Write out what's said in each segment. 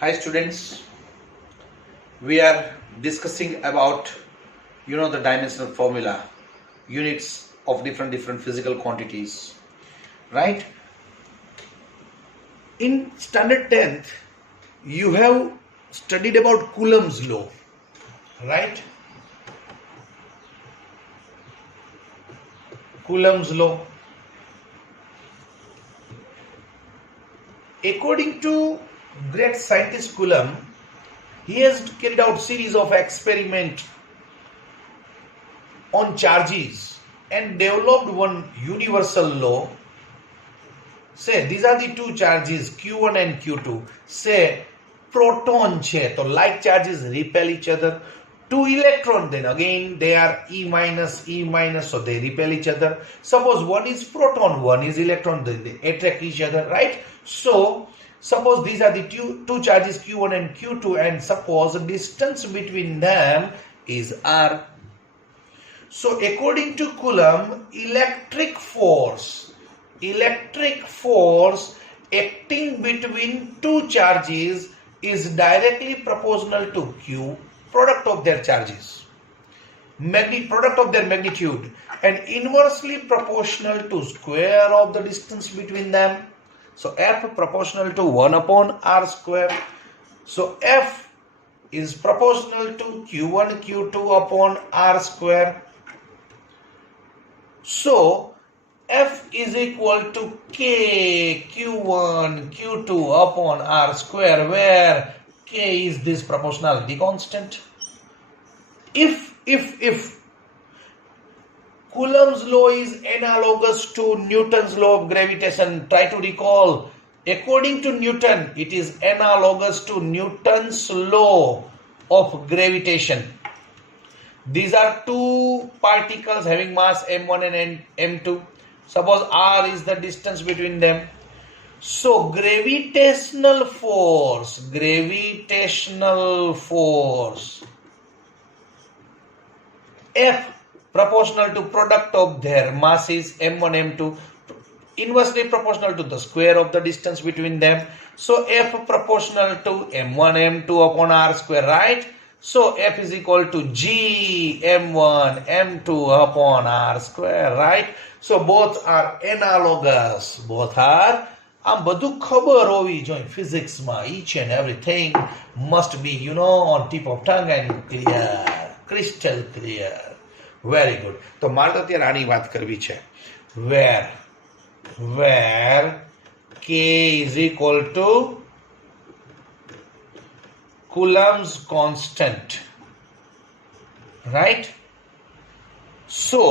Hi students, we are discussing about the dimensional formula, units of different physical quantities, right? In standard 10th, you have studied about Coulomb's law, right? Coulomb's law. According to great scientist Coulomb, he has carried out series of experiments on charges and developed one universal law. Say these are the two charges Q1 and Q2. Say proton che, so like charges repel each other. Two electron, then again they are E minus, so they repel each other. Suppose one is proton, one is electron, then they attract each other, right? So suppose these are the two charges Q1 and Q2, and suppose the distance between them is R. So according to Coulomb, electric force acting between two charges is directly proportional to Q, product of their charges, product of their magnitude, and inversely proportional to square of the distance between them. So F proportional to 1 upon R square. So F is proportional to Q1 Q2 upon R square. So F is equal to K Q1 Q2 upon R square, where K is this proportionality constant. If Coulomb's law is analogous to Newton's law of gravitation, try to recall. According to Newton, it is analogous to Newton's law of gravitation. These are two particles having mass m1 and m2. Suppose r is the distance between them. So gravitational force F proportional to product of their masses m1 m2, inversely proportional to the square of the distance between them. So F proportional to m1 m2 upon r square, right? So F is equal to G m1 m2 upon r square, right? So both are analogous. આમ બધું ખબર હોવી જોઈએ ફિઝિક્સમાં. Each and everything must be on tip of tongue and clear, crystal clear. Very good. તો મારે તો અત્યારે આની વાત કરવી છે. Where K is equal to Coulomb's constant, right? So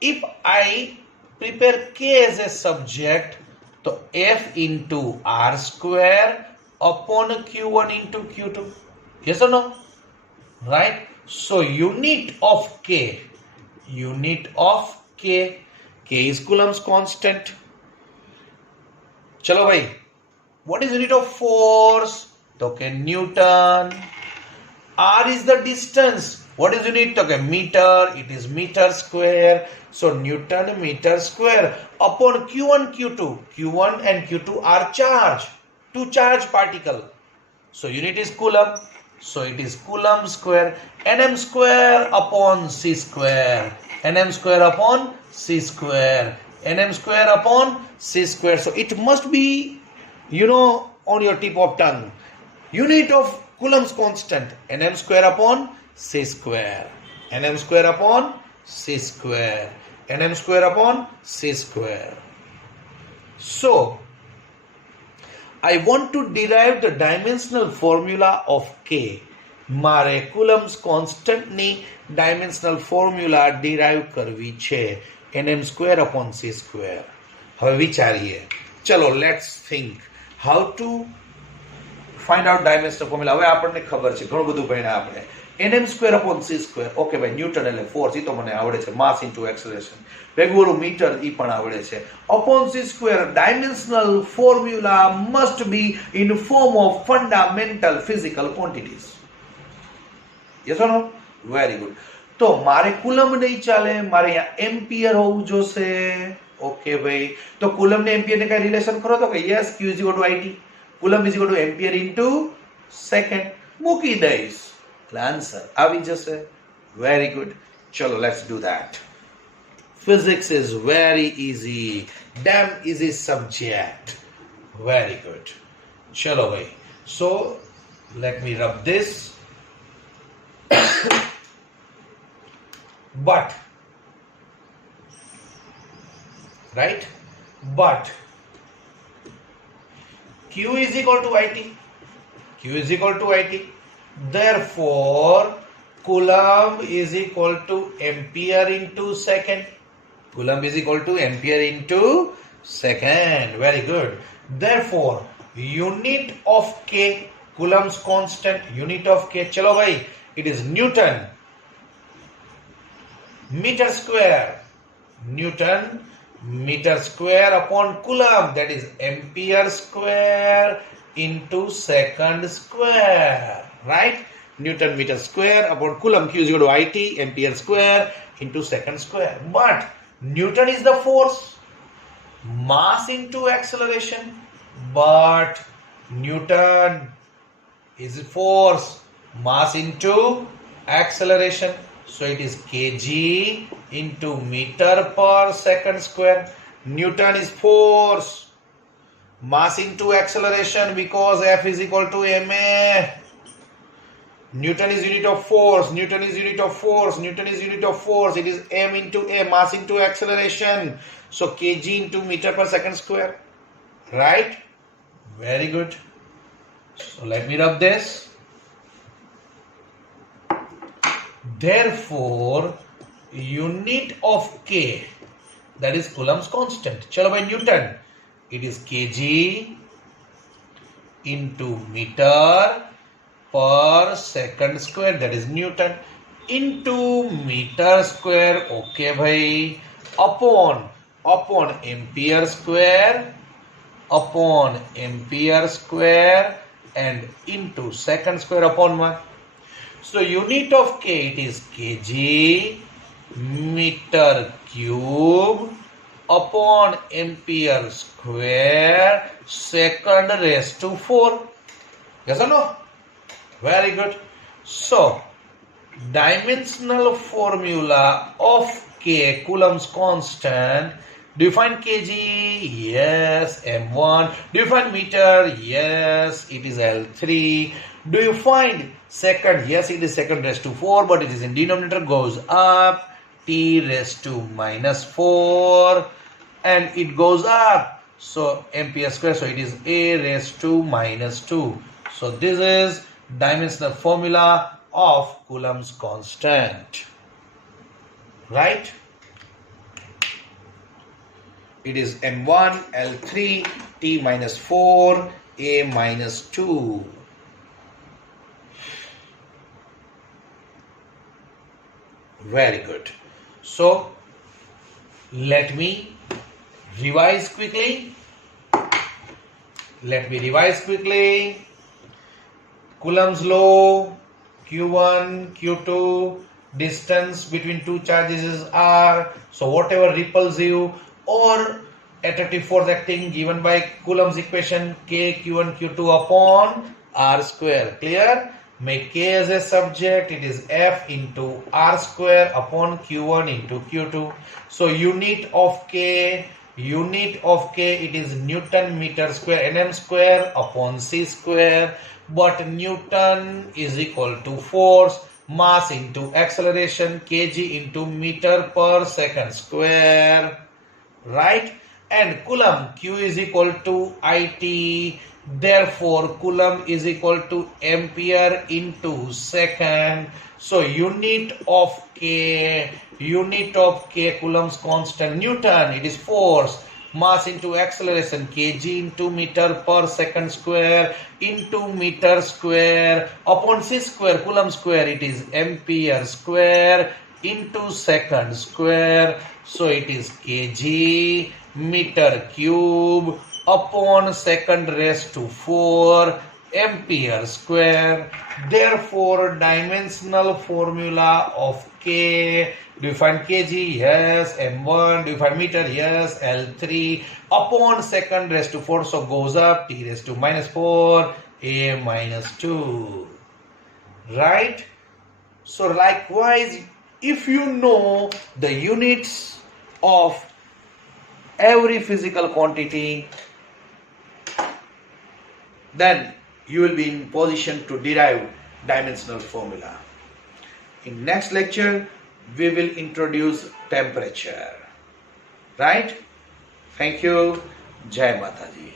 if I prepare K as a subject, so F into R square upon Q1 into Q2. Yes or no? Right? So unit of K is Coulomb's constant. Chalo bhai, what is unit of force? Okay, Newton. R is the distance. What is unit? Okay, meter. It is meter square. So Newton meter square upon Q1 Q2. Q1 and Q2 are charge. Two charge particle. So unit is Coulomb. So it is Coulomb square. Nm square upon C square. Nm square upon C square. Nm square upon C square. So it must be, on your tip of tongue. Unit of Coulomb's constant. Nm square upon C square. Nm square upon C square. Nm square upon C square. So I want to derive the dimensional formula of K. મારે Coulomb's constant ની dimensional formula derive કરવી છે. Nm square upon C square. હવે વિચારીએ. ચલો, let's think how to find out dimensional formula. હવે આપણને ખબર છે, ઘણું બધું ભણ્યા આપણે. Nm square upon C square. Okay ભાઈ, ન્યૂટન એટલે ફોર્સ, એ તો મને આવડે છે. માસ ઇન્ટુ એક્સેલરેશન, ભેગું મીટર, એ પણ આવડે છે. Upon C square, dimensional formula must be in form of fundamental physical quantities. Yes or no? Very good. તો મારે કુલમ નહીં ચાલે, મારે અહીંયા એમ્પિયર હોવું જોશે. ઓકે ભાઈ, તો કુલમ ને એમ્પિયર ને કઈ રિલેશન કરો તો કે yes, Q is equal to IT. Coulomb is equal to ampere into second. મૂકી દઈશ એટલે આન્સર આવી જશે. Very good. Chalo, let's do that. Physics is very easy. Damn easy subject. Very good. Chalo bhai. So let me rub this. But, right? But Q is equal to IT. Q is equal to IT. Therefore, Coulomb is equal to ampere into second. Coulomb is equal to ampere into second. Very good. Therefore, unit of K, Coulomb's constant, unit of K. Chalo bhai, it is Newton meter square. Newton meter square upon Coulomb, that is ampere square into second square, right? Newton meter square upon Coulomb. Q is equal to IT, ampere square into second square. But Newton is the force, mass into acceleration. But Newton is force, mass into acceleration. So it is kg into meter per second square. Newton is force, mass into acceleration, because F is equal to ma. Newton is unit of force. Newton is unit of force. Newton is unit of force. It is m into a, mass into acceleration. So kg into meter per second square. Right? Very good. So let me rub this. Therefore, unit of K, that is Coulomb's constant. Chalo by Newton, it is kg into meter per second square, that is Newton, into meter square, okay bhai, upon ampere square and into second square upon 1. So unit of K, it is kg meter cube upon ampere square second raised to 4. Yes or no? Very good. So dimensional formula of K, Coulomb's constant. Do you find kg? Yes. M1. Do you find meter? Yes. It is L3. Do you find second? Yes, it is second raised to 4, but it is in denominator, goes up. T raised to minus 4 and it goes up. So ampere square, so it is A raised to minus 2. So this is dimensional formula of Coulomb's constant. Right? It is M1, L3, T minus 4, A minus 2. Very good. So let me revise quickly. Coulomb's law, Q1, Q2, distance between two charges is R. So whatever repels you or attractive force acting given by Coulomb's equation, K, Q1, Q2 upon R square. Clear? Make K as a subject, it is F into R square upon Q1 into Q2. So unit of K, it is Newton meter square, Nm square upon C square. But Newton is equal to force, mass into acceleration, kg into meter per second square. Right? And Coulomb, Q is equal to IT. Therefore, Coulomb is equal to ampere into second. So unit of K, Coulomb's constant, Newton, it is force, mass into acceleration, kg into meter per second square into meter square upon c square, Coulomb square, it is ampere square into second square. So it is kg meter cube upon second raised to 4 ampere square. Therefore, dimensional formula of K, K. Do you find kg? Yes. M1. Do you find meter? Yes. L3 upon second raised to 4. So goes up. T raised to minus 4. A minus 2. Right? So likewise, if you know the units of every physical quantity, then you will be in position to derive dimensional formula. In next lecture, we will introduce temperature. Right? Thank you. Jai Mataji.